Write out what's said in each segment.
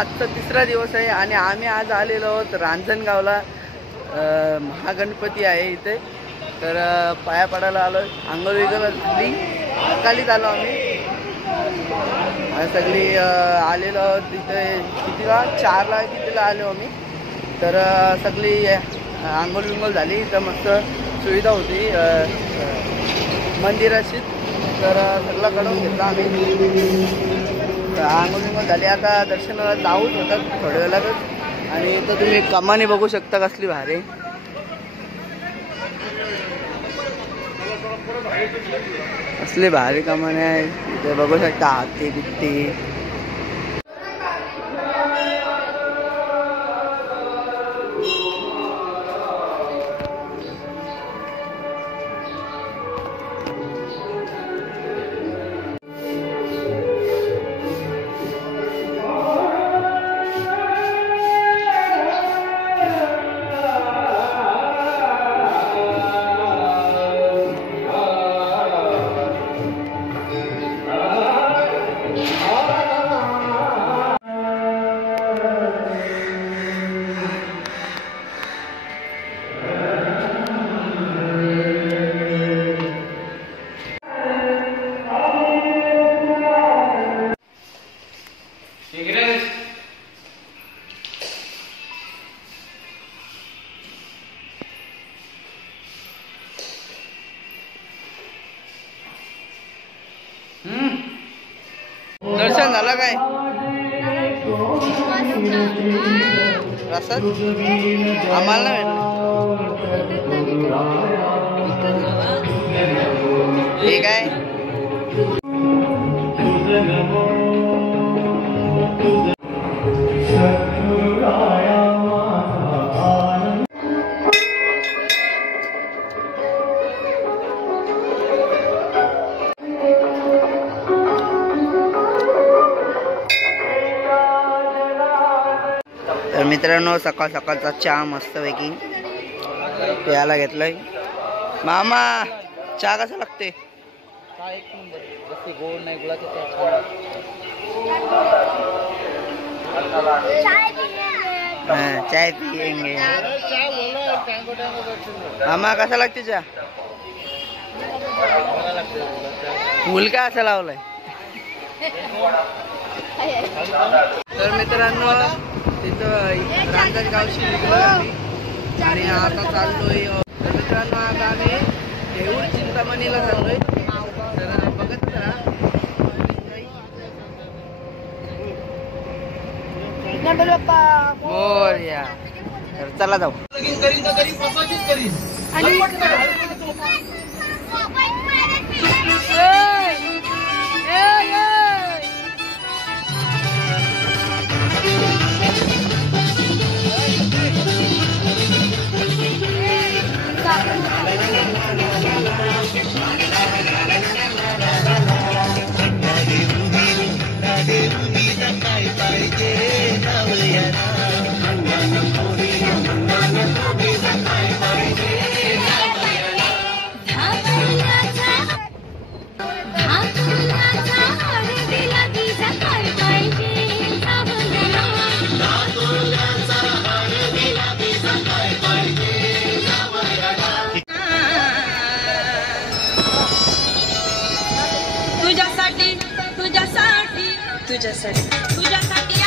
आजचा तिसरा दिवस आहे आणि आम्ही आज आलेलो आहोत रांजणगावला. महागणपती आहे इथे, तर पाया पडायला आलो. आंघोळ वगैरे झाली, सकाळीच आलो आम्ही. सगळी आलेलो आहोत तिथे. कितीला 4ला कितीला आलो आम्ही. तर सगळी आंघोळ विंघोळ झाली, तर मस्त सुविधा होती मंदिराची. तर सगळं कडून घेतला आम्ही. आंघोळ विंघोळ झाली, आता दर्शनाला जाऊच होतात थोड्या वेळातच. आणि इथं तुम्ही कमानी बघू शकता कसली भारी. असली भारी कमानी आहे इथे बघू शकता. हाती बित्ती दर्शन झालं काय? प्रसाद आम्हाला ठीक आहे. तर मित्रांनो, सकाळ सकाळचा चहा मस्तपैकी प्यायला घेतलाय. मामा चहा कसा लागते? एक नंबर, जसे गोड नाही गुळाचा चाय पियेंगे. मामा कसा लागते चहा? फुल का असं लावलाय? तर मित्रांनो, तिथं रांजणगावशी निघलो आणि आता चाललोय. तर मित्रांनो, आता आम्ही देऊळ चिंतामणीला चाललोय. तर बघत करा. मोरया. तर चला जाऊ. तुझ्यासाठी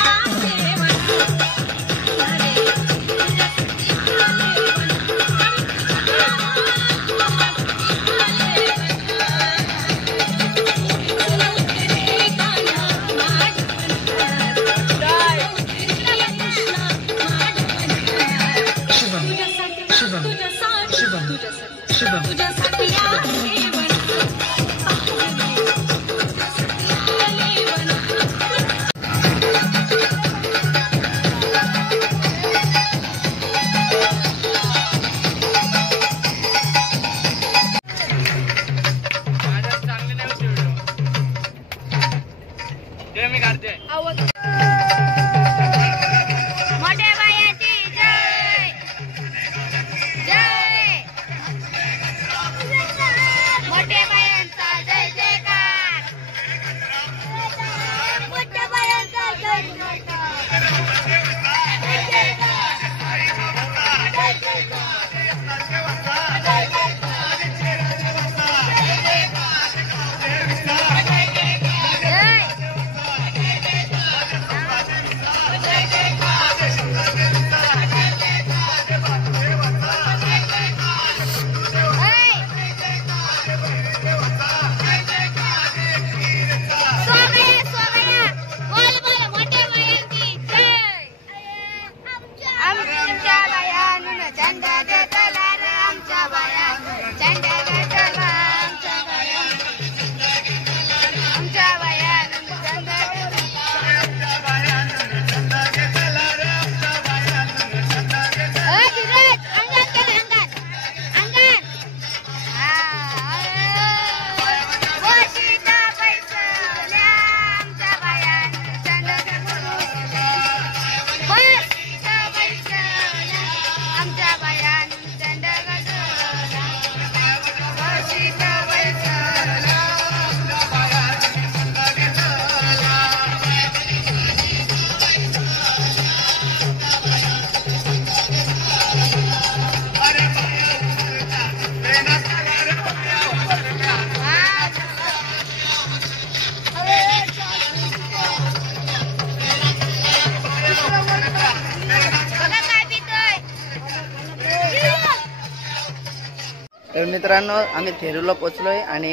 मित्रांनो आम्ही थेरूला पोचलोय आणि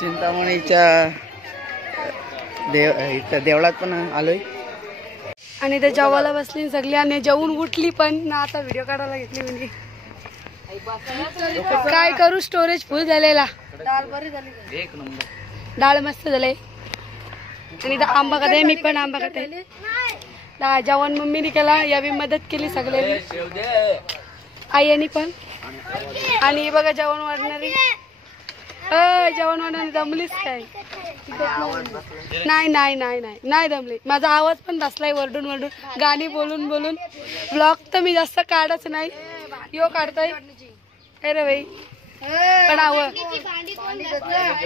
चिंतामणीच्या इथं देवळात पण आलोय आणि ते जेवायला बसली सगळी आणि जेवून उठली पण ना आता व्हिडिओ काढायला घेतली म्हणजे काय करू स्टोरेज फुल झालेला. एक नंबर डाळ मस्त झाले आणि इथं आंबा खाते मी पण आंबा खाते. जेवण मम्मीने केला यावी मदत केली सगळ्यांनी आईनी पण. आणि बघा जेवण वाढणारी जेवण वाढणारी दमलीच काय नाही नाही नाही नाही नाही दमली. माझा आवाज पण बसलाय वरडून वरडून गाणी बोलून बोलून. ब्लॉग तर मी जास्त काढच नाही यो काढताय अरे भाई पण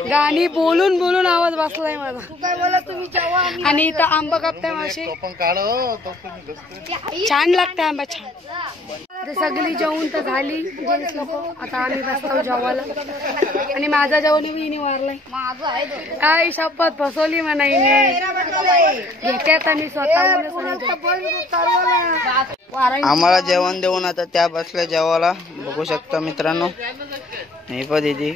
गाणी बोलून बोलून आवाज बसलाय माझा. आणि इथं आंबा कापताय मावशी छान लागतंय आंबा छान. सगळी जेवण तर झाली लोक आता आम्ही बसतो जेवायला. आणि माझा जेवण मी वारलाय काय शपथ फसवली म्हणा घेते आता मी स्वतः. आम्हाला जेवण देऊन आता त्या बसल्या जेवायला बघू शकता मित्रांनो. मी पण दिदी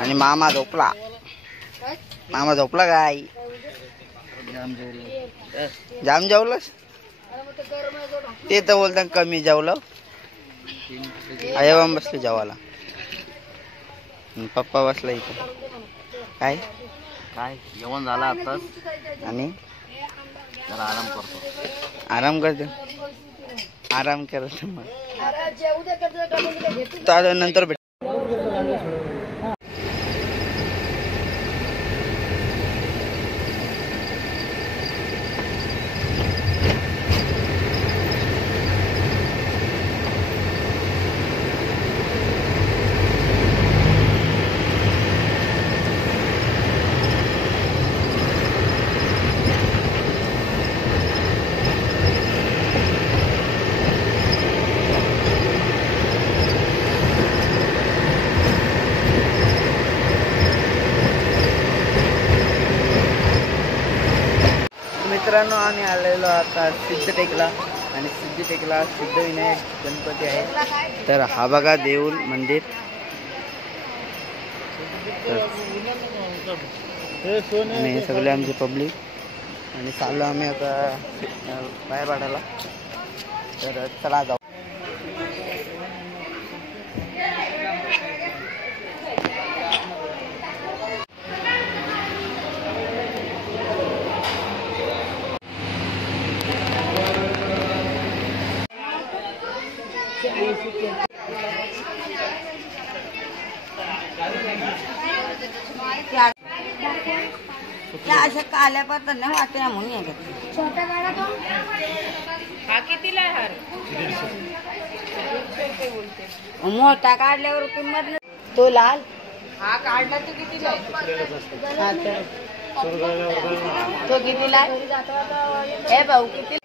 आणि मामा झोपला. मामा झोपला काय जाम जेवलंस ते तर बोलता कमी जेवलं. आईबाबा बसले जेवायला पप्पा बसला इथं. काय काय जेवण झालं आताच आणि जरा आराम करतो. आराम करते आराम करत मग नंतर भेट. मित्रांनो आम्ही आलेलो आता सिद्धटेकला आणि सिद्धटेकला सिद्धविनायक गणपती आहे. तर हा बघा देऊळ मंदिर. आणि हे सगळे आमचे पब्लिक आणि चाललो आम्ही आता बाहेर पाडायला. तर चला जाऊ. अशा काल्या पत्त्या वाट्या म्हणून मोठा काढल्यावर किंमत तो लाल हा काढला तो कितीला तो कितीला हे भाऊ किती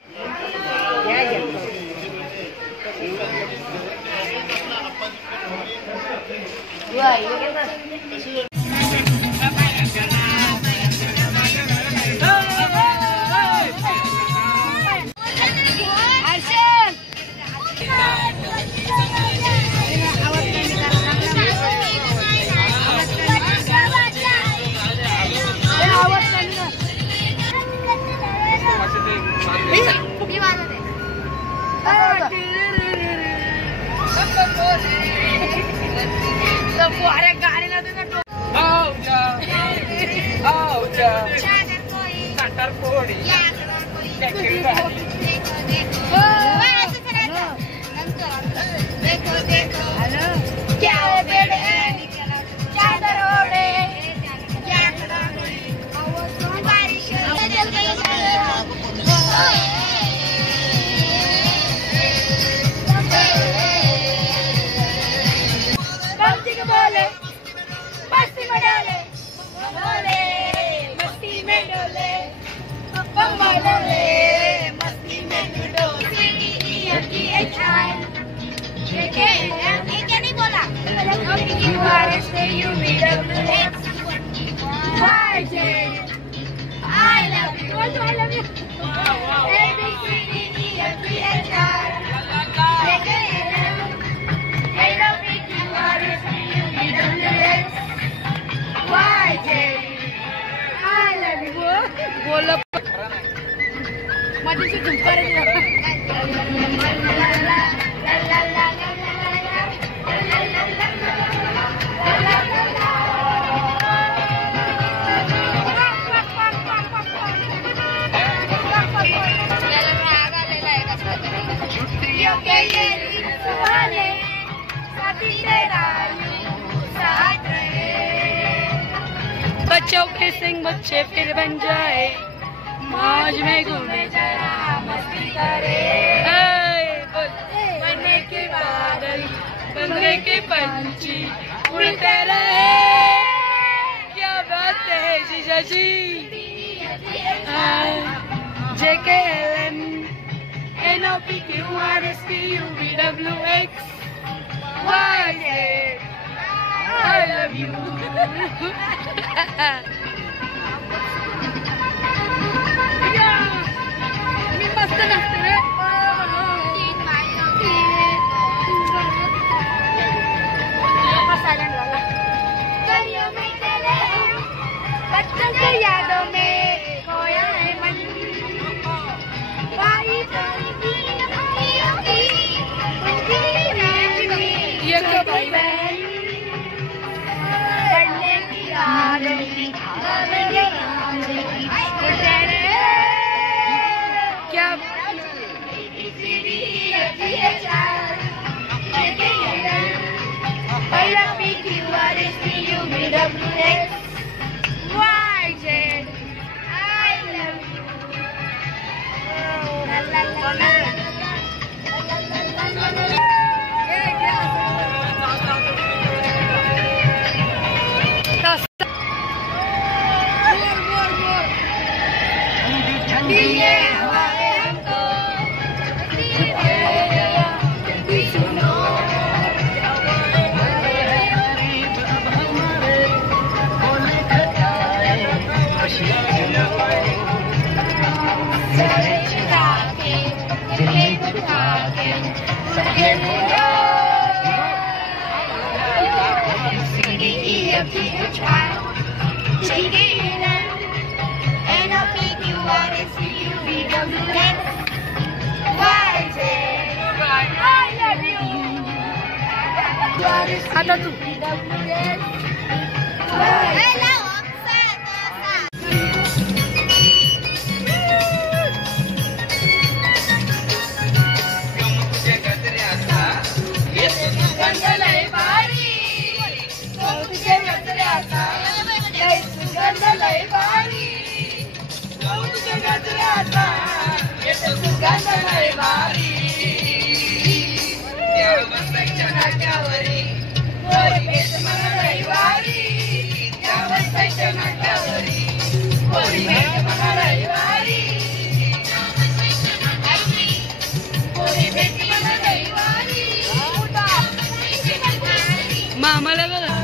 बोललं मधीची झुंकार बच्चों के सिंह बच्चे फिर बन जाए मौज में घूमे जरा मस्ती करे बनने के बादल बनने के पंछी उड़ते रहे क्या बात है जीजा जी JKLM NOPQRSTUVWX YZ I love you मी मस्त नसते रे बचपन के यादों में खोया है मन ये कब आई क्या आता तू मामाला बघा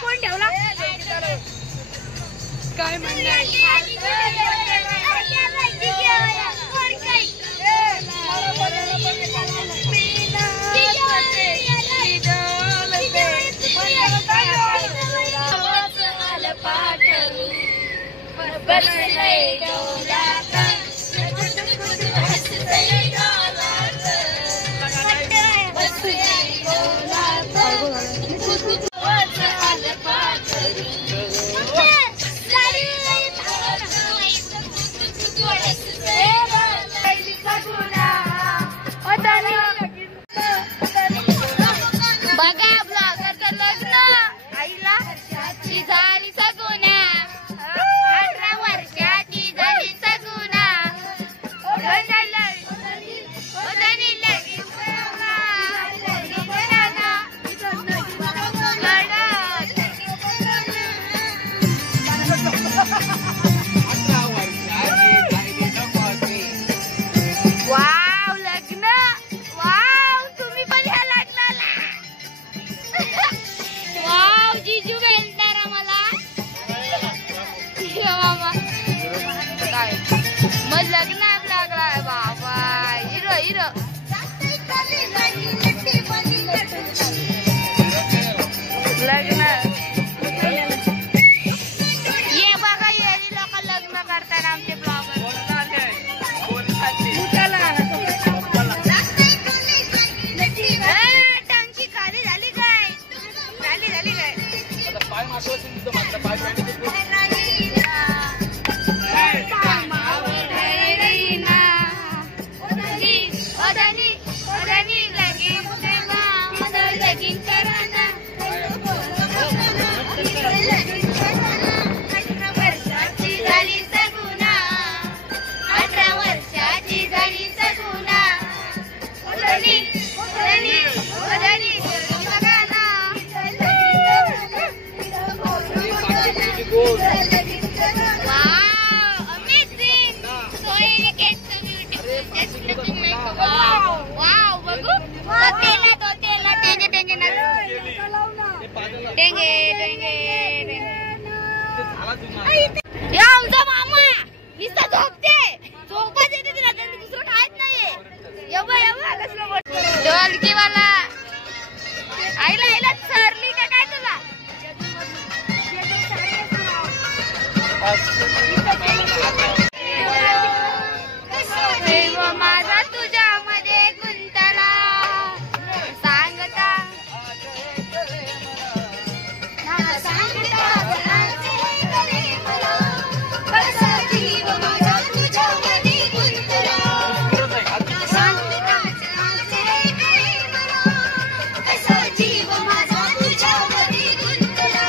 कोण ठेवला काय म्हणणार Hey, लग्न ये बघा येरी लोक लग्न करतात आमचे ब्लॉगर. टांगची खाली झाली काय? झाली काय? लगीन कराना 18 वर्षाची झाली सगुना 18 वर्षाची झाली सगुना उधनी लगाना वाव अमेझिंग सोयरी gets beautiful just looking like wow बघू तो तेला टेंगे या आमचा मामा नुसता झोपते झोपच येते तिला त्यांनी दुसरं खायच नाहीये एवढा कसलं मोठं ढोलकीवाला आईला सरली का काय तुला देव माझा तुझ्यामध्ये गुंतला सांगता कसा जीव माझा तुझ्यामध्ये गुंतला कसा जीव माझा तुझ्यामध्ये गुंतला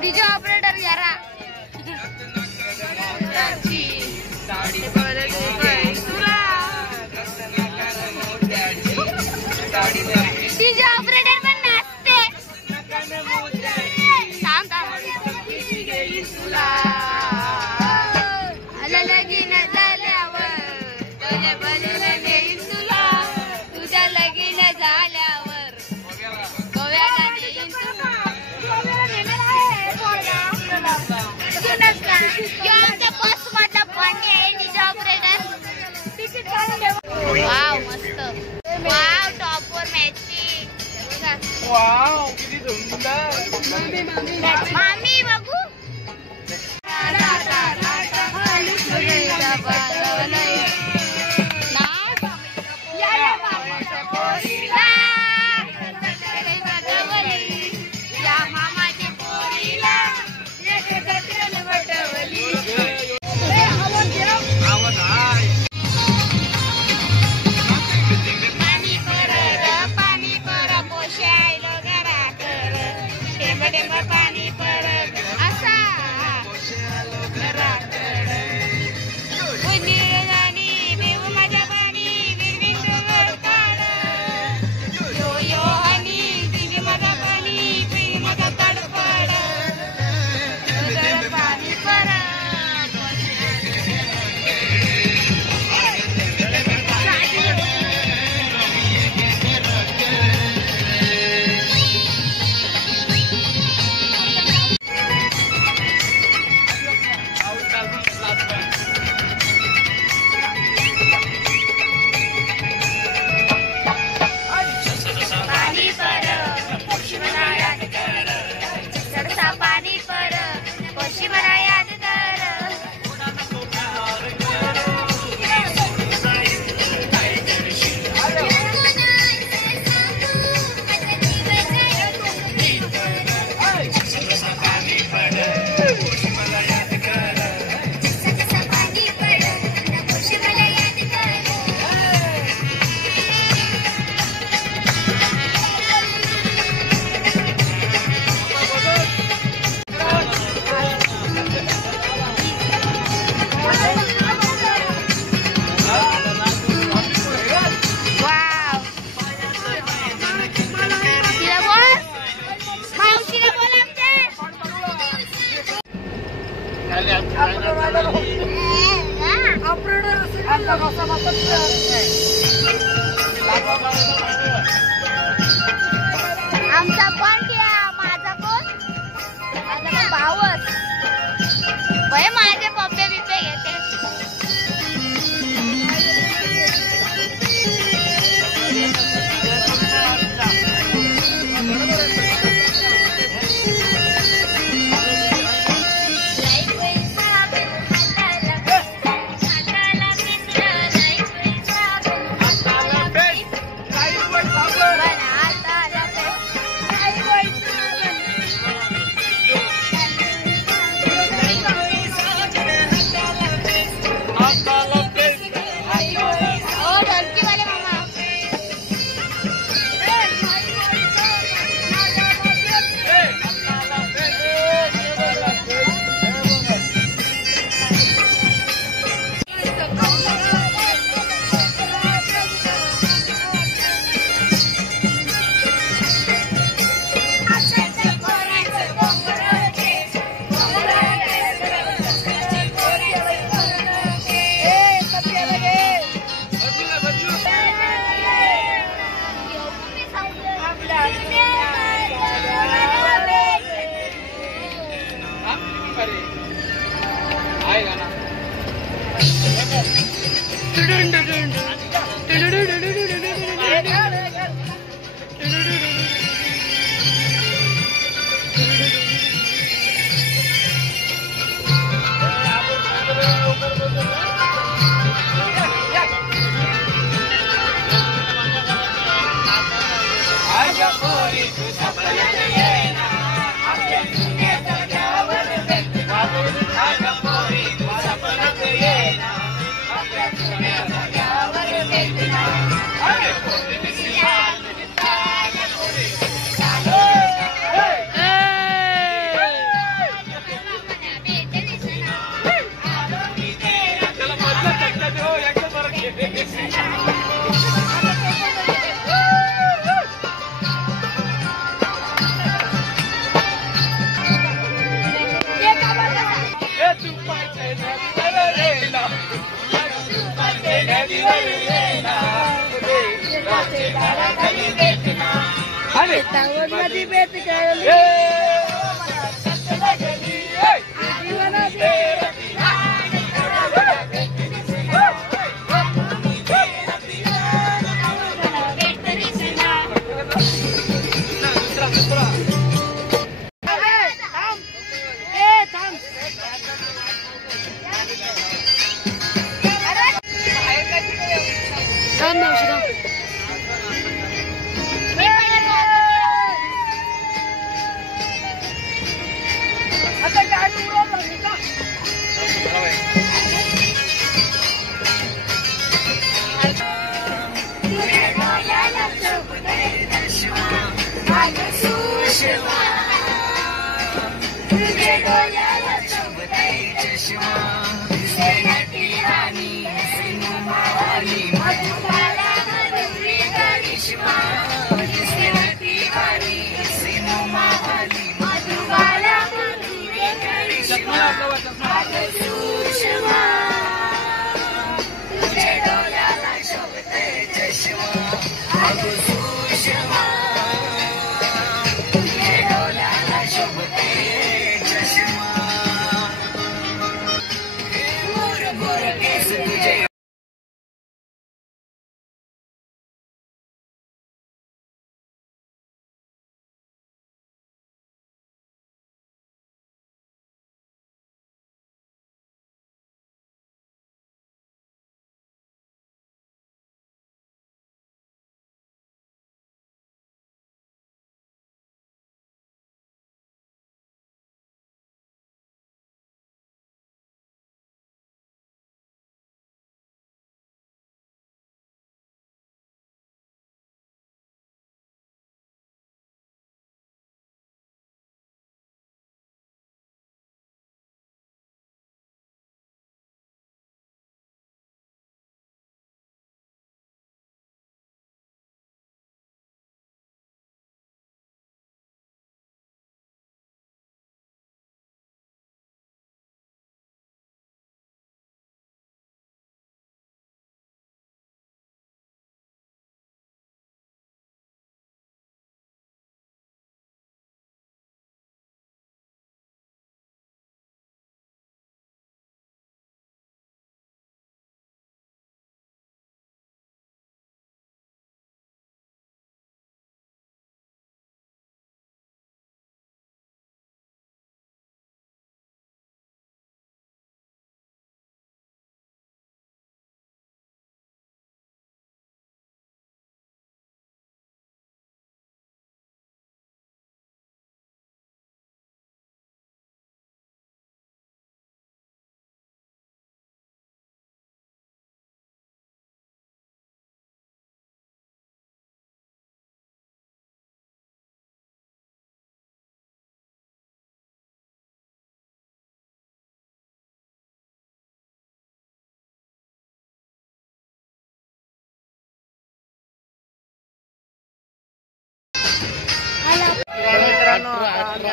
डीजे ऑपरेटर यारा डीजे ऑपरेटर पण नाचते लगीन झाल्यावर नेईन तुला तुझ्या लगीन झाल्यावर गोव्याला नेईन बस मधला पाणी आहे डीजे ऑपरेटर वाव मस्त वाव टॉपवर मॅचिंग वाव किती सुंदर मामी बघू या मामाच्या पोरीला पाणी पर पोशायला घरात टेंब पाणी पर असा घरात निळानी देऊ माझ्या पाणी विरविंड काढ मध्ये भेट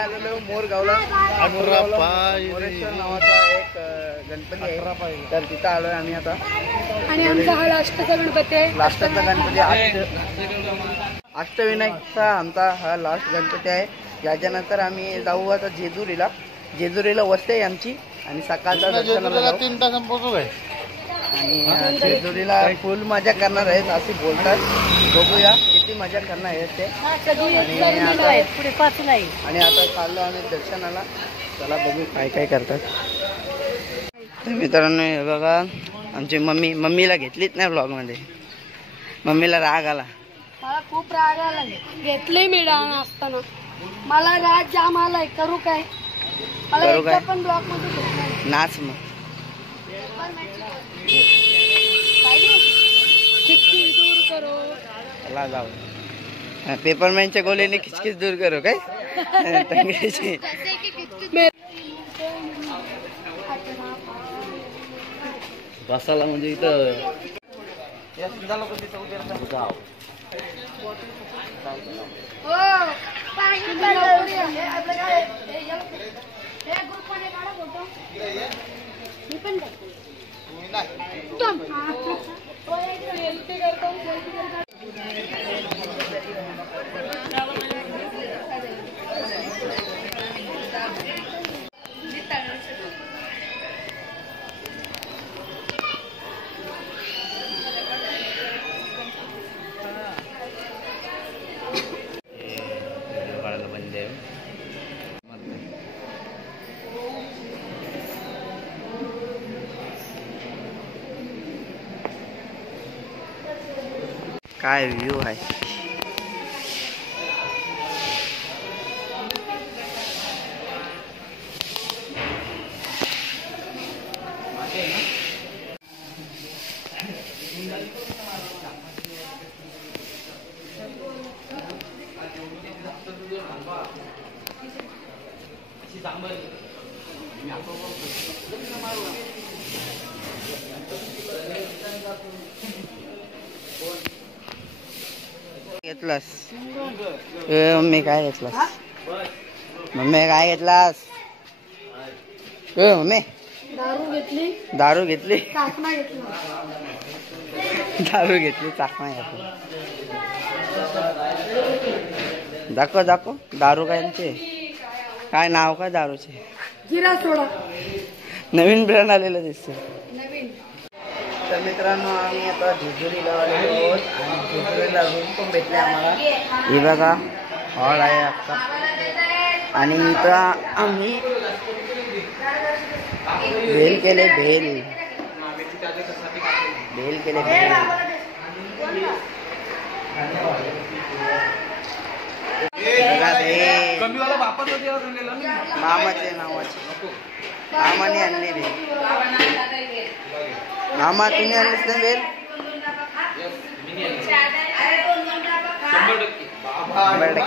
आलेलो मोरगावला. मोरेश्वर नावाचा एक गणपती आहे, तर तिथं आलोय आम्ही आता. आणि आमचा हा लास्टचा गणपती आहे. लास्टचा गणपती अष्टविनायकचा आमचा हा लास्ट गणपती आहे. याच्यानंतर आम्ही जाऊ आता जेजुरीला वस्ती आहे आमची. आणि सकाळचा दर्शनाला जाऊ. 3 तास पोहोचू काय. आणि जेजुरीला फुल मजा करणार आहेत असे बोलतात. बघूया किती मजा करणार आहेत ते. पुढे 5 नाही. आणि आता चाललो आम्ही दर्शनाला. चला बघू काय काय करतात. तर मित्रांनो हे बघा आमची मम्मीला घेतलीच नाही ब्लॉगमध्ये. मम्मीला राग आला. मला खूप राग आला. घेतले मी डाळ असताना मला राग जाम आलाय. करू काय मला करू काय? एकदा पण ब्लॉग मध्ये घेतलं. नाच मग. किती दूर करो. चला जाऊ. पेपरमॅनच्या गोळीने किचकिच दूर करू काय. टंगड्याची. बसायला म्हणजे इथं काय व्ह्यू आहे. घेतलास मम्मी काय घेतलास. मम्मी काय घेतलास. मम्मी दारू घेतली. चाकणा घेतला. दारू घेतली चाकणा घेतली. दाखव दारू काय ते काय नाव काय दारूचे. जिरा सोडा नवीन ब्रँड आलेलं दिसतं. नवीन. तर मित्रांनो आम्ही आता जेजुरीला आलेलो आहोत. आणि जेजुरीला रूम पण भेटले आम्हाला. हे बघा हॉल आहे आता. आणि इथं आम्ही भेल केले. भेल केले. मामाचे मामाने आणली भेल. मामा तुम्ही आणलीस ना भेल. 100%.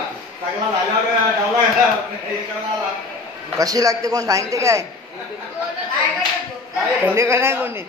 कशी लागते कोण सांगते काय. कोणी का नाही कोणी.